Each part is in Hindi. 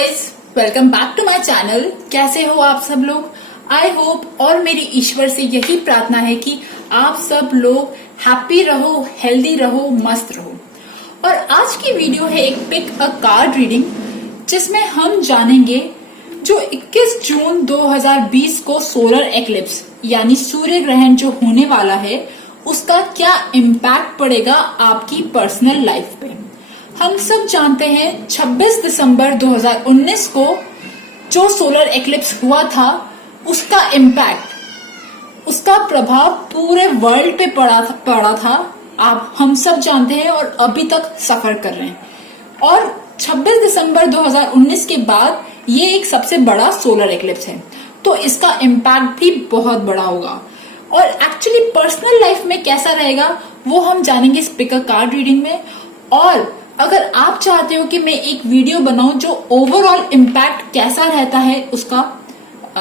Guys, welcome back to my channel. कैसे हो आप सब लोग? आई होप और मेरी ईश्वर से यही प्रार्थना है कि आप सब लोग हैप्पी रहो, हेल्दी रहो, मस्त रहो। और आज की वीडियो है एक पिक अ कार्ड रीडिंग, जिसमें हम जानेंगे जो 21 जून 2020 को सोलर एक्लिप्स यानी सूर्य ग्रहण जो होने वाला है उसका क्या इम्पैक्ट पड़ेगा आपकी पर्सनल लाइफ पे। हम सब जानते हैं 26 दिसंबर 2019 को जो सोलर एक्लिप्स हुआ था उसका इम्पैक्ट, उसका प्रभाव पूरे वर्ल्ड पे पड़ा था। आप हम सब जानते हैं और अभी तक सफर कर रहे हैं। और 26 दिसंबर 2019 के बाद ये एक सबसे बड़ा सोलर एक्लिप्स है, तो इसका इम्पैक्ट भी बहुत बड़ा होगा। और एक्चुअली पर्सनल लाइफ में कैसा रहेगा वो हम जानेंगे इस पिक अ कार्ड रीडिंग में। और अगर आप चाहते हो कि मैं एक वीडियो बनाऊं जो ओवरऑल इम्पैक्ट कैसा रहता है उसका,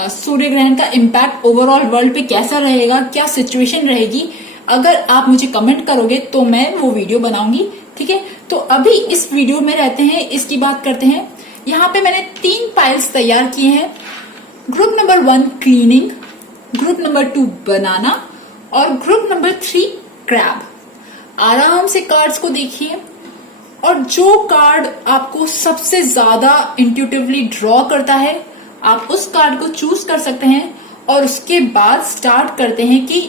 सूर्य ग्रहण का इम्पैक्ट ओवरऑल वर्ल्ड पे कैसा रहेगा, क्या सिचुएशन रहेगी, अगर आप मुझे कमेंट करोगे तो मैं वो वीडियो बनाऊंगी। ठीक है, तो अभी इस वीडियो में रहते हैं, इसकी बात करते हैं। यहाँ पे मैंने 3 पाइल्स तैयार किए हैं। Group number 1 cleaning, group number 2 बनाना और ग्रुप नंबर 3 क्रैब। आराम से कार्ड्स को देखिए और जो कार्ड आपको सबसे ज्यादा इंट्यूटिवली ड्रॉ करता है आप उस कार्ड को चूज कर सकते हैं। और उसके बाद स्टार्ट करते हैं कि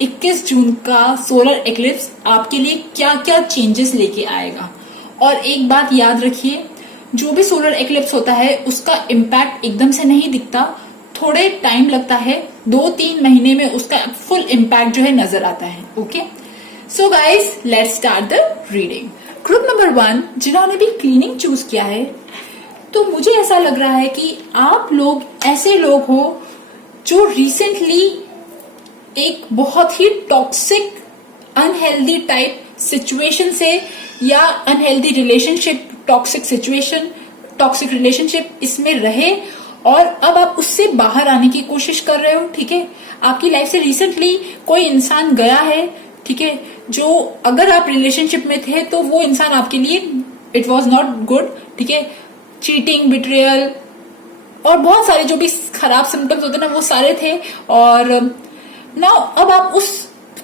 21 जून का सोलर एक्लिप्स आपके लिए क्या क्या चेंजेस लेके आएगा। और एक बात याद रखिए, जो भी सोलर एक्लिप्स होता है उसका इम्पैक्ट एकदम से नहीं दिखता, थोड़े टाइम लगता है, 2-3 महीने में उसका फुल इम्पैक्ट जो है नजर आता है। Okay, so guys let's start the reading. Group number 1 जिन्होंने भी क्लीनिंग चूज किया है, तो मुझे ऐसा लग रहा है कि आप लोग ऐसे लोग हो जो रिसेंटली एक बहुत ही टॉक्सिक अनहेल्दी टाइप सिचुएशन से या unhealthy relationship, toxic situation, toxic relationship इसमें रहे और अब आप उससे बाहर आने की कोशिश कर रहे हो। ठीक है, आपकी लाइफ से रिसेंटली कोई इंसान गया है, ठीक है, जो अगर आप रिलेशनशिप में थे तो वो इंसान आपके लिए इट वॉज नॉट गुड। ठीक है, चीटिंग, बिट्रियल और बहुत सारे जो भी खराब सिम्टम्स होते हैं ना वो सारे थे। और नाउ अब आप उस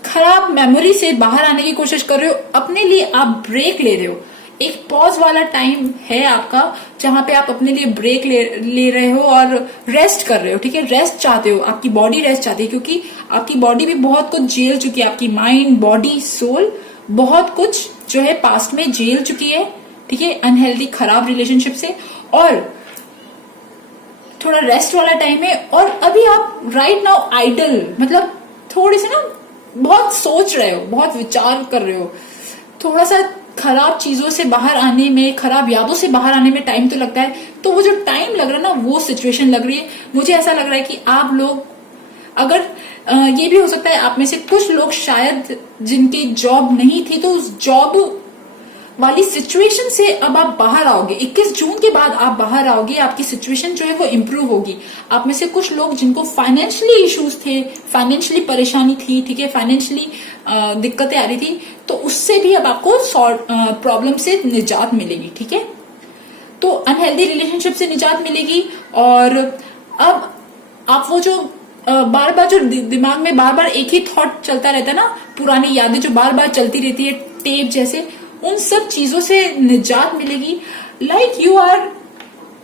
खराब मेमोरी से बाहर आने की कोशिश कर रहे हो, अपने लिए आप ब्रेक ले रहे हो। एक पॉज वाला टाइम है आपका जहां पे आप अपने लिए ब्रेक ले रहे हो और रेस्ट कर रहे हो। ठीक है, रेस्ट चाहते हो, आपकी बॉडी रेस्ट चाहती है क्योंकि आपकी बॉडी भी बहुत कुछ झेल चुकी है, आपकी माइंड, बॉडी, सोल बहुत कुछ जो है पास्ट में झेल चुकी है। ठीक है, अनहेल्दी खराब रिलेशनशिप से, और थोड़ा रेस्ट वाला टाइम है। और अभी आप राइट नाउ आइडल, मतलब थोड़ी सी ना बहुत सोच रहे हो, बहुत विचार कर रहे हो, थोड़ा सा खराब चीजों से बाहर आने में, खराब यादों से बाहर आने में टाइम तो लगता है। तो वो जो टाइम लग रहा है ना वो सिचुएशन लग रही है। मुझे ऐसा लग रहा है कि आप लोग, अगर ये भी हो सकता है आप में से कुछ लोग शायद जिनकी जॉब नहीं थी तो उस जॉब वाली सिचुएशन से अब आप बाहर आओगे। 21 जून के बाद आप बाहर आओगे, आपकी सिचुएशन जो है वो इम्प्रूव होगी। आप में से कुछ लोग जिनको फाइनेंशियली इश्यूज थे, फाइनेंशियली परेशानी थी, ठीक है, फाइनेंशियली दिक्कतें आ रही थी, तो उससे भी अब आपको प्रॉब्लम से निजात मिलेगी। ठीक है, तो अनहेल्दी रिलेशनशिप से निजात मिलेगी। और अब आप वो जो बार बार जो दिमाग में बार बार एक ही थॉट चलता रहता है ना, पुरानी यादें जो बार बार चलती रहती है टेप जैसे, उन सब चीजों से निजात मिलेगी। लाइक यू आर,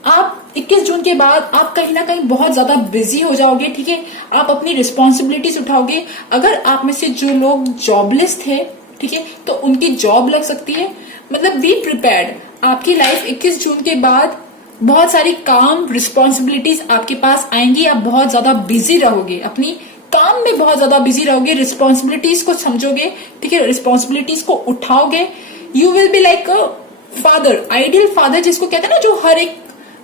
आप 21 जून के बाद आप कहीं ना कहीं बहुत ज्यादा बिजी हो जाओगे। ठीक है, आप अपनी रिस्पॉन्सिबिलिटीज उठाओगे। अगर आप में से जो लोग जॉबलेस थे, ठीक है, तो उनकी जॉब लग सकती है। मतलब बी प्रिपेयर्ड, आपकी लाइफ 21 जून के बाद बहुत सारी काम, रिस्पॉन्सिबिलिटीज आपके पास आएंगी। आप बहुत ज्यादा बिजी रहोगे, अपनी काम में बहुत ज्यादा बिजी रहोगे, रिस्पॉन्सिबिलिटीज को समझोगे। ठीक है, रिस्पॉन्सिबिलिटीज को उठाओगे। You will be like a father, ideal father जिसको कहते हैं ना, जो हर एक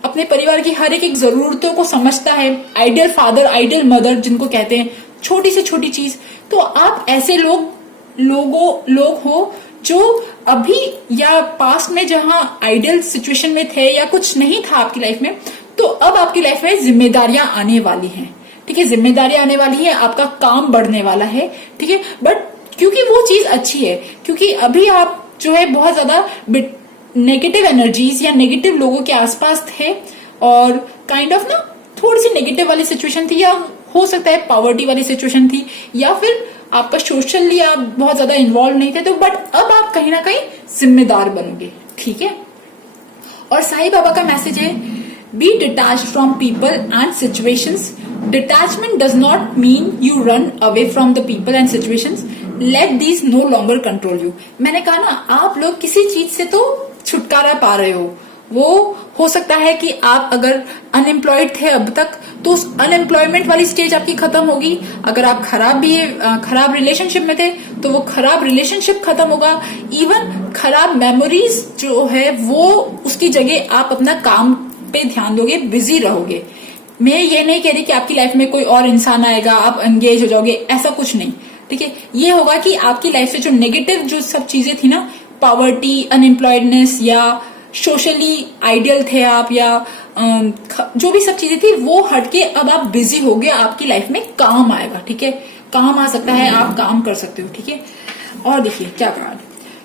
अपने परिवार की हर एक जरूरतों को समझता है। आइडियल फादर, आइडियल मदर जिनको कहते हैं, छोटी से छोटी चीज। तो आप ऐसे लोग हो जो अभी या पास्ट में जहां आइडियल सिचुएशन में थे या कुछ नहीं था आपकी लाइफ में, तो अब आपकी लाइफ में जिम्मेदारियां आने वाली हैं। ठीक है, जिम्मेदारियां आने वाली है, आपका काम बढ़ने वाला है। ठीक है, बट क्योंकि वो चीज अच्छी है, क्योंकि अभी आप जो है बहुत ज्यादा नेगेटिव एनर्जीज या नेगेटिव लोगों के आसपास थे और काइंड ऑफ ना थोड़ी सी नेगेटिव वाली सिचुएशन थी, या हो सकता है पॉवर्टी वाली सिचुएशन थी, या फिर आपका सोशली आप बहुत ज्यादा इन्वॉल्व नहीं थे, तो बट अब आप कहीं ना कहीं जिम्मेदार बनोगे, ठीक है। और साईं बाबा का मैसेज है, be detached from people and situations. Detachment does not mean you run away from the people and situations, let these no longer control you. मैंने कहा ना, आप लोग किसी चीज से तो छुटकारा पा रहे हो। वो हो सकता है कि आप अगर अनएम्प्लॉयड थे अब तक, तो उस अनएम्प्लॉयमेंट वाली स्टेज आपकी खत्म होगी। अगर आप खराब रिलेशनशिप में थे, तो वो खराब रिलेशनशिप खत्म होगा। इवन खराब मेमोरीज जो है वो उसकी जगह आप अपना काम पे ध्यान दोगे, बिजी रहोगे। मैं ये नहीं कह रही कि आपकी लाइफ में कोई और इंसान आएगा, आप एंगेज हो जाओगे, ऐसा कुछ नहीं, ठीक है। ये होगा कि आपकी लाइफ से जो नेगेटिव जो सब चीजें थी ना, पॉवर्टी, अनएम्प्लॉयडनेस या सोशली आइडियल थे आप, या जो भी सब चीजें थी वो हटके अब आप बिजी हो गए, आपकी लाइफ में काम आएगा, ठीक है। काम आ सकता है, आप काम कर सकते हो, ठीक है। और देखिए क्या कहा,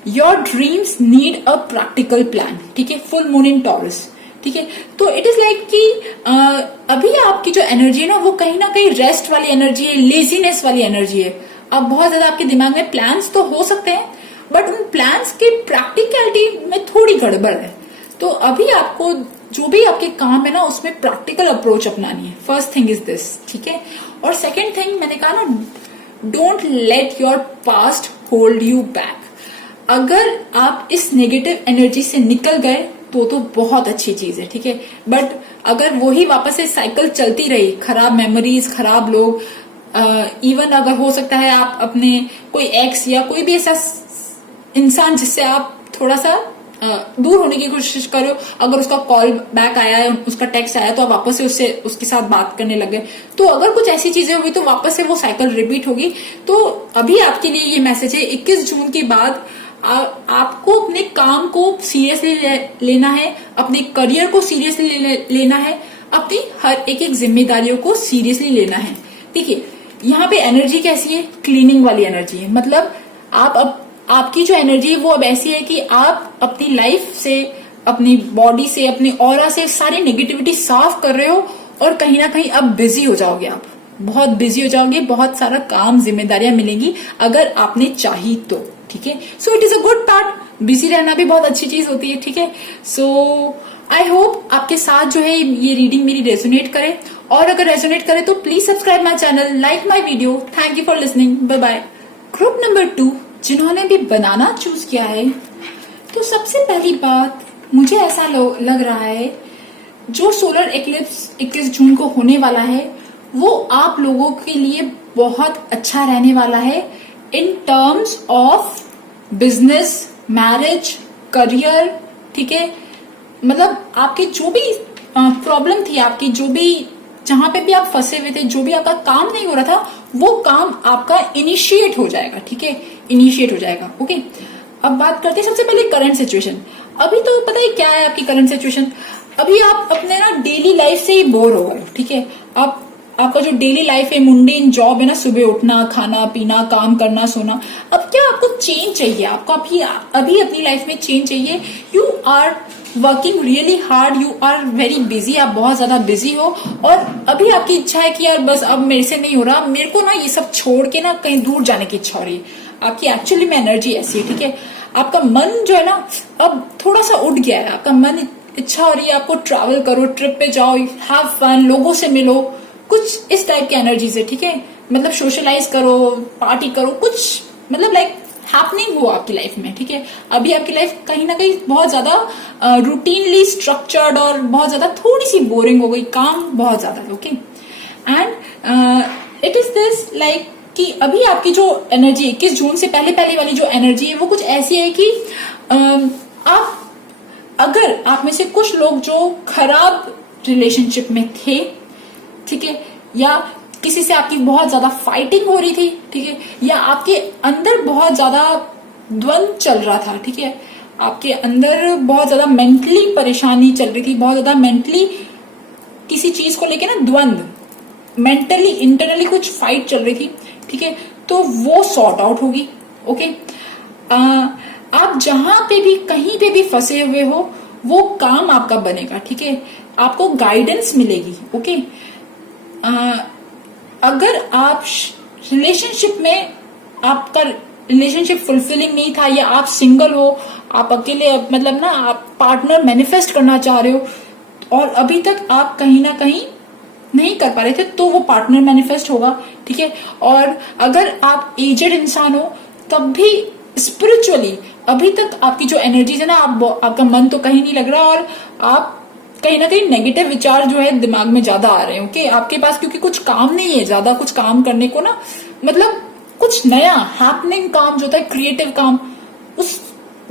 your dreams need a practical plan, ठीक है। फुल मून इन टॉरस, ठीक है। तो इट इज लाइक कि अभी आपकी जो एनर्जी है ना, वो कहीं ना कहीं रेस्ट वाली एनर्जी है, लेजीनेस वाली एनर्जी है। अब बहुत ज्यादा आपके दिमाग में प्लान्स तो हो सकते हैं, बट उन प्लान्स की प्रैक्टिकलिटी में थोड़ी गड़बड़ है। तो अभी आपको जो भी आपके काम है ना, उसमें प्रैक्टिकल अप्रोच अपनानी है। फर्स्ट थिंग इज दिस, ठीक है। और सेकेंड थिंग मैंने कहा ना, don't let your past hold you back. अगर आप इस नेगेटिव एनर्जी से निकल गए तो बहुत अच्छी चीज है, ठीक है। बट अगर वही वापस से साइकिल चलती रही, खराब मेमोरीज, खराब लोग, इवन अगर हो सकता है आप अपने कोई एक्स या कोई भी ऐसा इंसान जिससे आप थोड़ा सा दूर होने की कोशिश करो, अगर उसका कॉल बैक आया है, उसका टेक्स्ट आया, तो आप वापस से उसके साथ बात करने लगे, तो अगर कुछ ऐसी चीजें होगी तो वापस से वो साइकिल रिपीट होगी। तो अभी आपके लिए ये मैसेज है, 21 जून के बाद आपको अपने काम को सीरियसली लेना है, अपने करियर को सीरियसली लेना है, अपनी हर एक जिम्मेदारियों को सीरियसली लेना है। देखिए यहाँ पे एनर्जी कैसी है, क्लीनिंग वाली एनर्जी है। मतलब आपकी जो एनर्जी है वो अब ऐसी है कि आप अपनी लाइफ से, अपनी बॉडी से, अपनी ऑरा से सारी नेगेटिविटी साफ कर रहे हो, और कहीं ना कहीं अब बिजी हो जाओगे, आप बहुत बिजी हो जाओगे, बहुत सारा काम, जिम्मेदारियां मिलेंगी अगर आपने चाही तो, ठीक है। So it is a good part, busy रहना भी बहुत अच्छी चीज होती है, ठीक है। सो आई होप आपके साथ जो है ये रीडिंग मेरी रेजोनेट करे, और अगर रेजोनेट करे तो please subscribe my channel, like my video. Thank you for listening, bye bye. Group number 2 जिन्होंने भी बनाना चूज किया है, तो सबसे पहली बात मुझे ऐसा लग रहा है, जो सोलर एक्लिप्स 21 जून को होने वाला है वो आप लोगों के लिए बहुत अच्छा रहने वाला है, in terms of business, marriage, career, ठीक है। मतलब आपकी जो भी प्रॉब्लम थी, आपकी जो भी, जहां पे भी आप फंसे हुए थे, जो भी आपका काम नहीं हो रहा था, वो काम आपका इनिशिएट हो जाएगा, ठीक है, इनिशिएट हो जाएगा, ओके। अब बात करते हैं सबसे पहले करंट सिचुएशन। अभी तो पता है क्या है आपकी करंट सिचुएशन, अभी आप अपने ना डेली लाइफ से ही बोर हो गए, ठीक है। आपका जो डेली लाइफ है, मुंडेन जॉब है ना, सुबह उठना, खाना पीना, काम करना, सोना, अब क्या आपको चेंज चाहिए, आपको अभी अपनी लाइफ में चेंज चाहिए। You are working really hard, you are very busy, आप बहुत ज्यादा बिजी हो, और अभी आपकी इच्छा है कि यार बस अब मेरे से नहीं हो रहा, मेरे को ना ये सब छोड़ के ना कहीं दूर जाने की इच्छा हो रही है। आपकी एक्चुअली में एनर्जी ऐसी है, ठीक है। आपका मन जो है ना अब थोड़ा सा उठ गया है, आपका मन, इच्छा हो रही है आपको ट्रैवल करो, ट्रिप पे जाओ, हैव फन, लोगों से मिलो, कुछ इस टाइप की एनर्जीज है, ठीक है। मतलब सोशलाइज करो, पार्टी करो, कुछ मतलब लाइक हैपनिंग हो आपकी लाइफ में, ठीक है। अभी आपकी लाइफ कहीं ना कहीं बहुत ज्यादा रूटीनली स्ट्रक्चर्ड और बहुत ज्यादा थोड़ी सी बोरिंग हो गई, काम बहुत ज्यादा है, okay. And it is this like कि अभी आपकी जो एनर्जी 21 जून से पहले वाली जो एनर्जी है वो कुछ ऐसी है कि अगर आप में से कुछ लोग जो खराब रिलेशनशिप में थे, ठीक है, या किसी से आपकी बहुत ज्यादा फाइटिंग हो रही थी, ठीक है, या आपके अंदर बहुत ज्यादा द्वंद चल रहा था, ठीक है, आपके अंदर बहुत ज्यादा मेंटली परेशानी चल रही थी, बहुत ज्यादा मेंटली किसी चीज को लेके ना द्वंद, मेंटली इंटरनली कुछ फाइट चल रही थी, ठीक है, तो वो सॉर्ट आउट होगी, ओके। आप जहां पे भी कहीं पे भी फंसे हुए हो वो काम आपका बनेगा, ठीक है। आपको गाइडेंस मिलेगी, ओके। अगर आप रिलेशनशिप में, आपका रिलेशनशिप फुलफिलिंग नहीं था, या आप सिंगल हो, आप अकेले, मतलब ना आप पार्टनर मैनिफेस्ट करना चाह रहे हो और अभी तक आप कहीं ना कहीं नहीं कर पा रहे थे, तो वो पार्टनर मैनिफेस्ट होगा, ठीक है। और अगर आप एजेड इंसान हो तब भी स्पिरिचुअली अभी तक आपकी जो एनर्जीज है ना, आपका मन तो कहीं नहीं लग रहा और आप कहीं ना कहीं नेगेटिव विचार जो है दिमाग में ज्यादा आ रहे हैं, ओके। आपके पास क्योंकि कुछ काम नहीं है, ज्यादा कुछ काम करने को ना, मतलब कुछ नया हैपनिंग काम जो होता है, क्रिएटिव काम, उस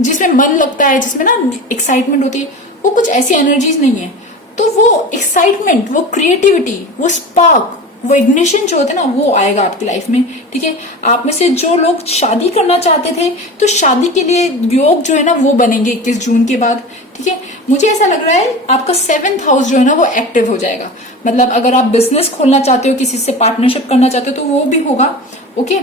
जिसमें मन लगता है, जिसमें ना एक्साइटमेंट होती है, वो कुछ ऐसी एनर्जीज नहीं है। तो वो एक्साइटमेंट, वो क्रिएटिविटी, वो स्पार्क, वो इग्निशन जो होता है ना, वो आएगा आपकी लाइफ में, ठीक है। आप में से जो लोग शादी करना चाहते थे, तो शादी के लिए योग जो है ना वो बनेंगे 21 जून के बाद, ठीक है। मुझे ऐसा लग रहा है आपका 7th हाउस जो है ना वो एक्टिव हो जाएगा। मतलब अगर आप बिजनेस खोलना चाहते हो, किसी से पार्टनरशिप करना चाहते हो, तो वो भी होगा, ओके।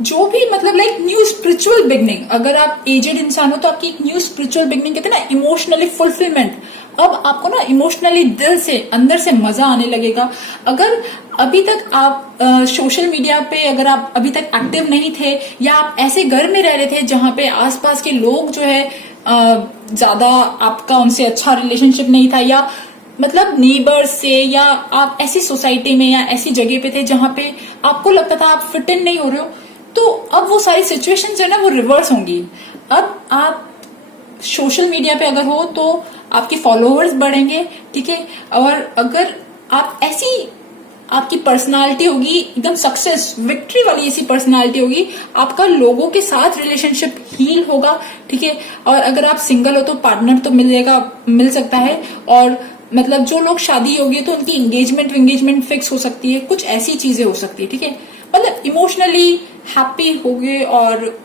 जो भी मतलब लाइक न्यू स्पिरिचुअल बिगनिंग, अगर आप एजेड इंसान हो तो आपकी एक न्यू स्पिरिचुअल बिगनिंग, कहते हैं ना इमोशनली फुलफिलमेंट। अब आपको ना इमोशनली दिल से, अंदर से मजा आने लगेगा। अगर अभी तक आप सोशल मीडिया पे, अगर आप अभी तक एक्टिव नहीं थे, या आप ऐसे घर में रह रहे थे जहां पे आसपास के लोग जो है ज्यादा आपका उनसे अच्छा रिलेशनशिप नहीं था, या मतलब नेबर्स से, या आप ऐसी सोसाइटी में या ऐसी जगह पे थे जहां पे आपको लगता था आप फिट इन नहीं हो रहे हो, तो अब वो सारी सिचुएशंस है ना वो रिवर्स होंगी। अब आप सोशल मीडिया पे अगर हो तो आपके फॉलोअर्स बढ़ेंगे, ठीक है। और अगर आप ऐसी, आपकी पर्सनालिटी होगी एकदम सक्सेस, विक्ट्री वाली ऐसी पर्सनालिटी होगी, आपका लोगों के साथ रिलेशनशिप हील होगा, ठीक है। और अगर आप सिंगल हो तो पार्टनर तो मिल सकता है। और मतलब जो लोग शादी होगी तो उनकी एंगेजमेंट फिक्स हो सकती है, कुछ ऐसी चीजें हो सकती है, ठीक है। मतलब इमोशनली हैप्पी होगे। और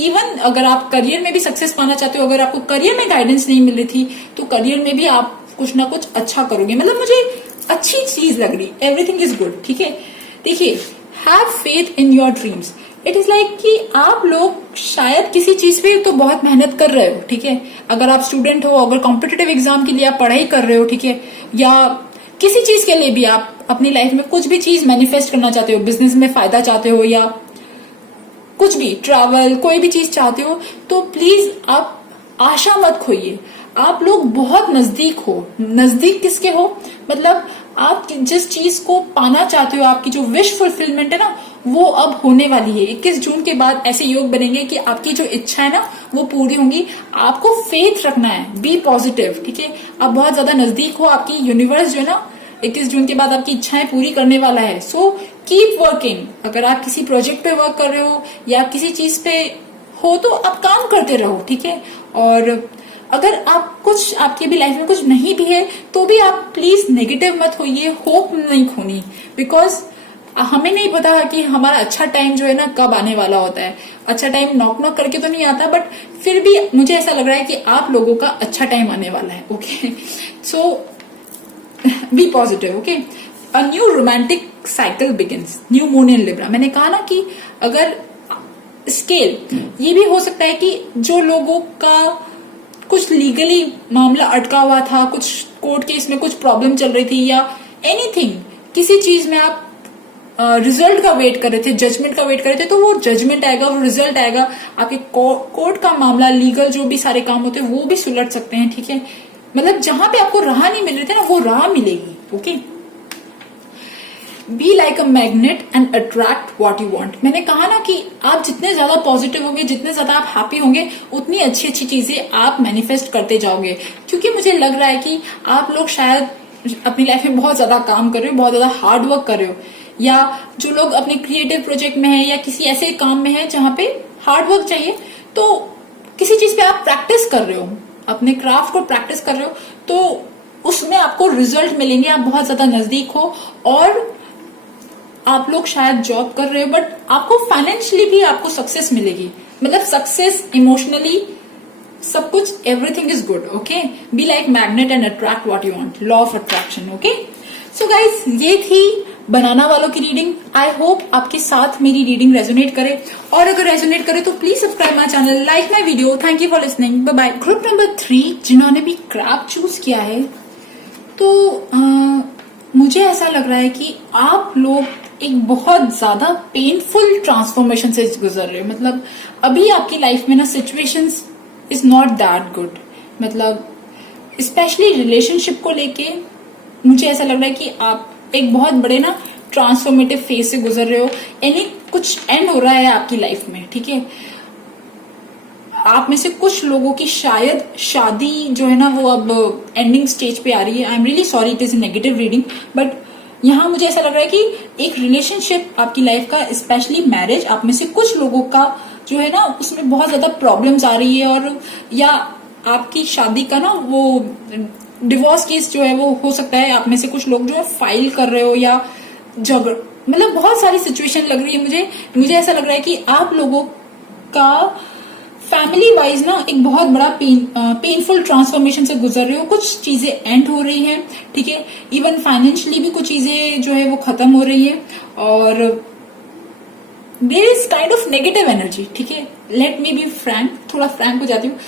इवन अगर आप करियर में भी सक्सेस पाना चाहते हो, अगर आपको करियर में गाइडेंस नहीं मिल रही थी, तो करियर में भी आप कुछ ना कुछ अच्छा करोगे। मतलब मुझे अच्छी चीज लग रही, एवरीथिंग इज गुड, ठीक है। देखिए, have faith in your dreams. It is like कि आप लोग शायद किसी चीज पे तो बहुत मेहनत कर रहे हो, ठीक है। अगर आप स्टूडेंट हो, अगर कॉम्पिटिटिव एग्जाम के लिए आप पढ़ाई कर रहे हो, ठीक है, या किसी चीज के लिए भी आप अपनी लाइफ में कुछ भी चीज मैनिफेस्ट करना चाहते हो, बिजनेस में फायदा चाहते हो, या कुछ भी ट्रैवल, कोई भी चीज चाहते हो, तो प्लीज आप आशा मत खोइए। आप लोग बहुत नजदीक हो। नजदीक किसके हो? मतलब आप जिस चीज को पाना चाहते हो, आपकी जो विश फुलफिलमेंट है ना, वो अब होने वाली है। 21 जून के बाद ऐसे योग बनेंगे कि आपकी जो इच्छा है ना वो पूरी होंगी। आपको फेथ रखना है, बी पॉजिटिव, ठीक है। आप बहुत ज्यादा नजदीक हो, आपकी यूनिवर्स जो है ना 21 जून के बाद आपकी इच्छाएं पूरी करने वाला है। So keep working. अगर आप किसी प्रोजेक्ट पे वर्क कर रहे हो या किसी चीज पे हो तो आप काम करते रहो, ठीक है। और अगर आप कुछ, आपकी भी लाइफ में कुछ नहीं भी है तो भी आप प्लीज नेगेटिव मत होइए, होप नहीं खोनी। बिकॉज हमें नहीं पता कि हमारा अच्छा टाइम जो है ना कब आने वाला होता है। अच्छा टाइम नॉक नॉक करके तो नहीं आता, बट फिर भी मुझे ऐसा लग रहा है कि आप लोगों का अच्छा टाइम आने वाला है, okay. So be positive, okay. A new romantic cycle begins, new moon in Libra. मैंने कहा ना कि अगर स्केल, ये भी हो सकता है कि जो लोगों का कुछ लीगली मामला अटका हुआ था, कुछ कोर्ट केस में कुछ प्रॉब्लम चल रही थी, या एनीथिंग, किसी चीज में आप रिजल्ट का वेट कर रहे थे, जजमेंट का वेट कर रहे थे, तो वो जजमेंट आएगा, वो रिजल्ट आएगा। आपके कोर्ट का मामला, लीगल जो भी सारे काम होते हैं वो भी सुलझ सकते हैं, ठीक है। मतलब जहां पे आपको राह नहीं मिल रही थी ना, वो राह मिलेगी, okay. B like a magnet and attract what you want. मैंने कहा ना कि आप जितने ज्यादा पॉजिटिव होंगे, जितने ज्यादा आप हैप्पी होंगे, उतनी अच्छी अच्छी चीजें आप मैनिफेस्ट करते जाओगे। क्योंकि मुझे लग रहा है कि आप लोग शायद अपनी लाइफ में बहुत ज्यादा काम कर रहे हो, बहुत ज्यादा हार्ड वर्क कर रहे हो, या जो लोग अपने क्रिएटिव प्रोजेक्ट में है या किसी ऐसे काम में है जहां पे हार्ड वर्क चाहिए, तो किसी चीज पे आप प्रैक्टिस कर रहे हो, अपने क्राफ्ट को प्रैक्टिस कर रहे हो, तो उसमें आपको रिजल्ट मिलेंगे। आप बहुत ज्यादा नजदीक हो। और आप लोग शायद जॉब कर रहे हो, बट आपको फाइनेंशियली भी आपको सक्सेस मिलेगी। मतलब सक्सेस, इमोशनली, सब कुछ, everything is good, okay. Be like magnet and attract what you want, law of attraction, okay. So guys, ये थी बनाना वालों की रीडिंग। आई होप आपके साथ मेरी रीडिंग रेजोनेट करे, और अगर रेजोनेट करे तो please subscribe my channel, like my video. Thank you for listening, bye bye. Group number 3 जिन्होंने भी क्रैप चूज किया है, तो मुझे ऐसा लग रहा है कि आप लोग एक बहुत ज्यादा पेनफुल ट्रांसफॉर्मेशन से गुजर रहे हो। मतलब अभी आपकी लाइफ में ना situations is not that good. मतलब स्पेशली रिलेशनशिप को लेके मुझे ऐसा लग रहा है कि आप एक बहुत बड़े ना ट्रांसफॉर्मेटिव फेज से गुजर रहे हो। यानी कुछ एंड हो रहा है आपकी लाइफ में, ठीक है। आप में से कुछ लोगों की शायद शादी जो है ना वो अब एंडिंग स्टेज पे आ रही है। I am really sorry, it is negative reading, but यहाँ मुझे ऐसा लग रहा है कि एक रिलेशनशिप आपकी लाइफ का, स्पेशली मैरिज, आप में से कुछ लोगों का जो है ना उसमें बहुत ज्यादा प्रॉब्लम्स आ रही है, और या आपकी शादी का ना वो डिवोर्स केस जो है वो हो सकता है। आप में से कुछ लोग जो है फाइल कर रहे हो या झगड़, मतलब बहुत सारी सिचुएशन लग रही है मुझे ऐसा लग रहा है कि आप लोगों का फैमिली वाइज ना एक बहुत बड़ा पेनफुल ट्रांसफॉर्मेशन से गुजर रहे हो। कुछ चीजें एंड हो रही हैं, ठीक है। इवन फाइनेंशियली भी कुछ चीजें जो है वो खत्म हो रही है, और there is kind of negative energy, ठीक है। लेट मी बी फ्रैंक, थोड़ा फ्रैंक हो जाती हूँ।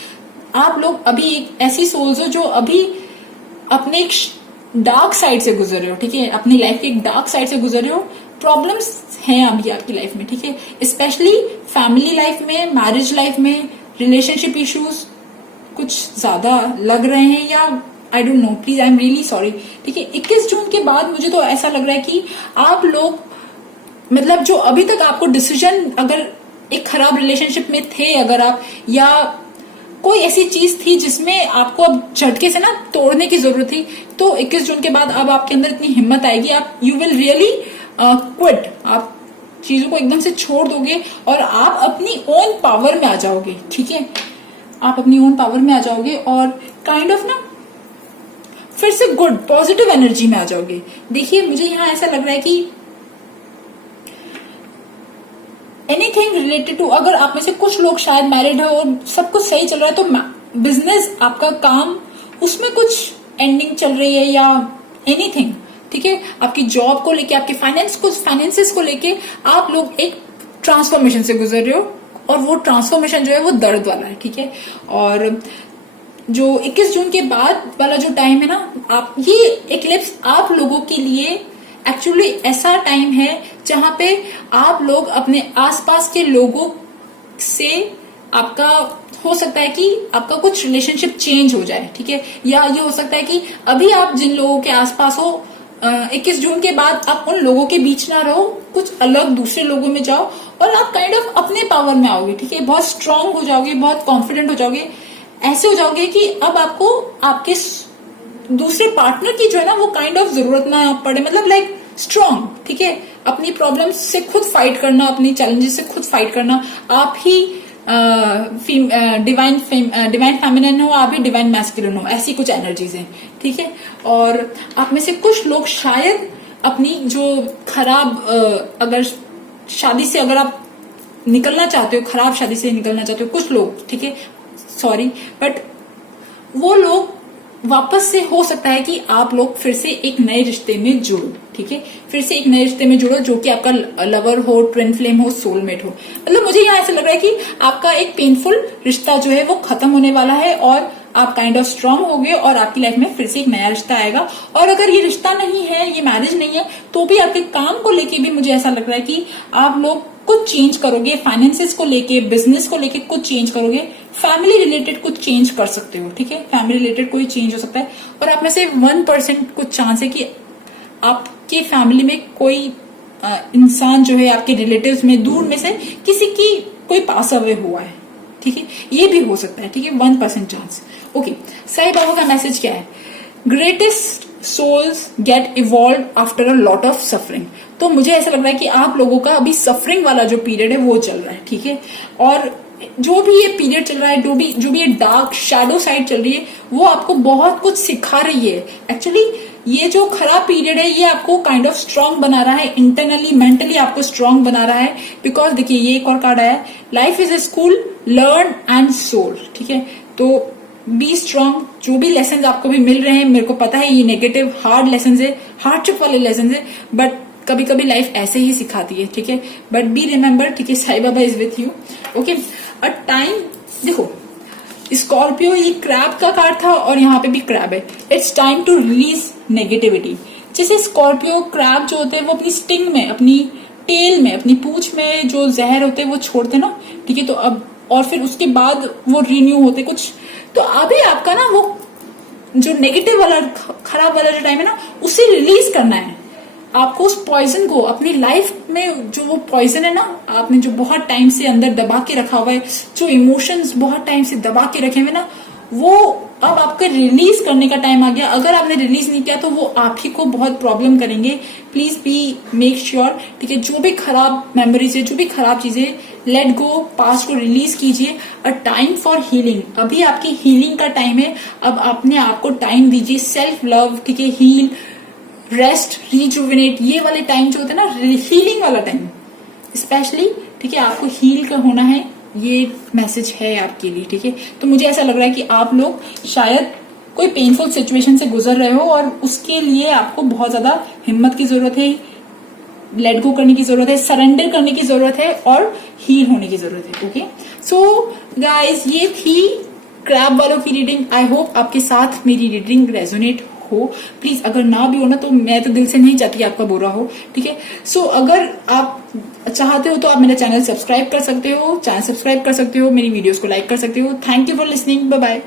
आप लोग अभी एक ऐसी सोल्स हो जो अभी अपने एक डार्क साइड से गुजर रहे हो, ठीक है। अपनी लाइफ के एक डार्क साइड से गुजर रहे हो। प्रॉब्लम्स हैं अभी आपकी लाइफ में, ठीक है। स्पेशली फैमिली लाइफ में, मैरिज लाइफ में, रिलेशनशिप इश्यूज कुछ ज्यादा लग रहे हैं, या I don't know, please I am really sorry, ठीक है। 21 जून के बाद मुझे तो ऐसा लग रहा है कि आप लोग, मतलब जो अभी तक आपको डिसीजन, अगर एक खराब रिलेशनशिप में थे अगर आप, या कोई ऐसी चीज थी जिसमें आपको अब झटके से ना तोड़ने की जरूरत थी, तो 21 जून के बाद अब आपके अंदर इतनी हिम्मत आएगी, आप यू विल रियली क्विट। आप चीजों को एकदम से छोड़ दोगे और आप अपनी ओन पावर में आ जाओगे, ठीक है। आप अपनी ओन पावर में आ जाओगे और काइंड ऑफ ना फिर से गुड पॉजिटिव एनर्जी में आ जाओगे। देखिए मुझे यहाँ ऐसा लग रहा है कि एनीथिंग रिलेटेड टू, अगर आप में से कुछ लोग शायद मैरिड हो और सब कुछ सही चल रहा है, तो बिजनेस, आपका काम, उसमें कुछ एंडिंग चल रही है, या एनीथिंग, ठीक है। आपकी जॉब को लेके, आपके फाइनेंसेस को लेके आप लोग एक ट्रांसफॉर्मेशन से गुजर रहे हो, और वो ट्रांसफॉर्मेशन जो है वो दर्द वाला है, ठीक है। और जो 21 जून के बाद वाला जो टाइम है ना, आप ये एक्लिप्स आप लोगों के लिए एक्चुअली ऐसा टाइम है जहां पे आप लोग अपने आसपास के लोगों से, आपका हो सकता है कि आपका कुछ रिलेशनशिप चेंज हो जाए, ठीक है। या ये हो सकता है कि अभी आप जिन लोगों के आसपास हो, 21 जून के बाद आप उन लोगों के बीच ना रहो, कुछ अलग दूसरे लोगों में जाओ, और आप काइंड ऑफ अपने पावर में आओगे, ठीक है। बहुत स्ट्रांग हो जाओगे, बहुत कॉन्फिडेंट हो जाओगे, ऐसे हो जाओगे कि अब आपको आपके दूसरे पार्टनर की जो है ना वो काइंड ऑफ जरूरत ना पड़े। मतलब लाइक स्ट्रांग, ठीक है। अपनी प्रॉब्लम्स से खुद फाइट करना, अपनी चैलेंजेस से खुद फाइट करना। आप ही डिवाइन फेमिनिन हो, आप ही डिवाइन मैस्कुलिन हो, ऐसी कुछ एनर्जीज हैं, ठीक है। और आप में से कुछ लोग शायद अपनी जो खराब, अगर शादी से अगर आप निकलना चाहते हो, खराब शादी से निकलना चाहते हो, कुछ लोग, ठीक है, सॉरी, बट वो लोग वापस से हो सकता है कि आप लोग फिर से एक नए रिश्ते में जुड़ो, ठीक है। फिर से एक नए रिश्ते में जुड़ो जो कि आपका लवर हो, ट्विन फ्लेम हो, सोलमेट हो। मतलब मुझे यहाँ ऐसा लग रहा है कि आपका एक पेनफुल रिश्ता जो है वो खत्म होने वाला है, और आप काइंड ऑफ स्ट्रांग हो गए, और आपकी लाइफ में फिर से एक नया रिश्ता आएगा। और अगर ये रिश्ता नहीं है, ये मैरिज नहीं है, तो भी आपके काम को लेके भी मुझे ऐसा लग रहा है कि आप लोग कुछ चेंज करोगे। फाइनेंसेस को लेके, बिजनेस को लेके कुछ चेंज करोगे। फैमिली रिलेटेड कुछ चेंज कर सकते हो, ठीक है। फैमिली रिलेटेड कोई चेंज हो सकता है, और आप में से 1% कुछ चांस है कि आपके फैमिली में कोई इंसान जो है, आपके रिलेटिव्स में, दूर में से किसी की कोई पास अवे हुआ है, ठीक है। ये भी हो सकता है, ठीक है, 1% चांस। ओके, साईं बाबा का मैसेज क्या है? Greatest souls get evolve after a lot of suffering. तो मुझे ऐसा लग रहा है कि आप लोगों का अभी सफरिंग वाला जो पीरियड है वो चल रहा है, ठीक है। और जो भी ये पीरियड चल रहा है, जो भी ये डार्क शैडो साइड चल रही है, वो आपको बहुत कुछ सिखा रही है। एक्चुअली ये जो खराब पीरियड है ये आपको काइंड ऑफ स्ट्रांग बना रहा है, इंटरनली, मेंटली आपको स्ट्रांग बना रहा है। बिकॉज देखिए ये एक और कार्ड आया है, life is a school, learn and soul, ठीक है। तो बी स्ट्रांग। जो भी लेसन आपको भी मिल रहे हैं, मेरे को पता है ये नेगेटिव हार्ड लेसन है, हार्डशिप वाले लेसन है, बट कभी कभी लाइफ ऐसे ही सिखाती है, ठीक है। बट बी रिमेम्बर, ठीक है, Sai Baba is with you, okay. A time, देखो स्कॉर्पियो ये क्रैब का कार्ड था और यहाँ पे भी क्रैब है। It's time to release negativity. जैसे स्कॉर्पियो क्रैब जो होते हैं वो अपनी स्टिंग में, अपनी टेल में, अपनी पूंछ में जो जहर होते हैं वो छोड़ते ना, ठीक है। तो अब और फिर उसके बाद वो रिन्यू होते कुछ। तो अभी आपका ना वो जो नेगेटिव वाला, खराब वाला जो टाइम है ना, उसे रिलीज करना है आपको। उस पॉइजन को अपनी लाइफ में, जो वो पॉइजन है ना, आपने जो बहुत टाइम से अंदर दबा के रखा हुआ है, जो इमोशंस बहुत टाइम से दबा के रखे हुए ना, वो अब आपका रिलीज करने का टाइम आ गया। अगर आपने रिलीज नहीं किया तो वो आप ही को बहुत प्रॉब्लम करेंगे। प्लीज बी मेक श्योर, ठीक है। जो भी खराब मेमोरीज है, जो भी खराब चीजें, लेट गो, पास्ट को रिलीज कीजिए। अ टाइम फॉर हीलिंग, अभी आपकी हीलिंग का टाइम है। अब अपने आप को टाइम दीजिए, सेल्फ लव, ठीक है, हील, रेस्ट, रिजुविनेट, ये वाले टाइम जो होते हैं ना, हीलिंग वाला टाइम स्पेशली, ठीक है, आपको हील का होना है। ये मैसेज है आपके लिए, ठीक है। तो मुझे ऐसा लग रहा है कि आप लोग शायद कोई पेनफुल सिचुएशन से गुजर रहे हो और उसके लिए आपको बहुत ज्यादा हिम्मत की जरूरत है, लेट गो करने की जरूरत है, सरेंडर करने की जरूरत है और हील होने की जरूरत है, ओके। सो गाइज, ये थी क्रैब वालों की रीडिंग। आई होप आपके साथ मेरी रीडिंग रेजोनेट हो। प्लीज अगर ना भी हो ना, तो मैं तो दिल से नहीं चाहती आपका बुरा हो, ठीक है। सो अगर आप चाहते हो तो आप मेरा चैनल सब्सक्राइब कर सकते हो, मेरी वीडियोस को लाइक कर सकते हो। Thank you for listening, bye bye.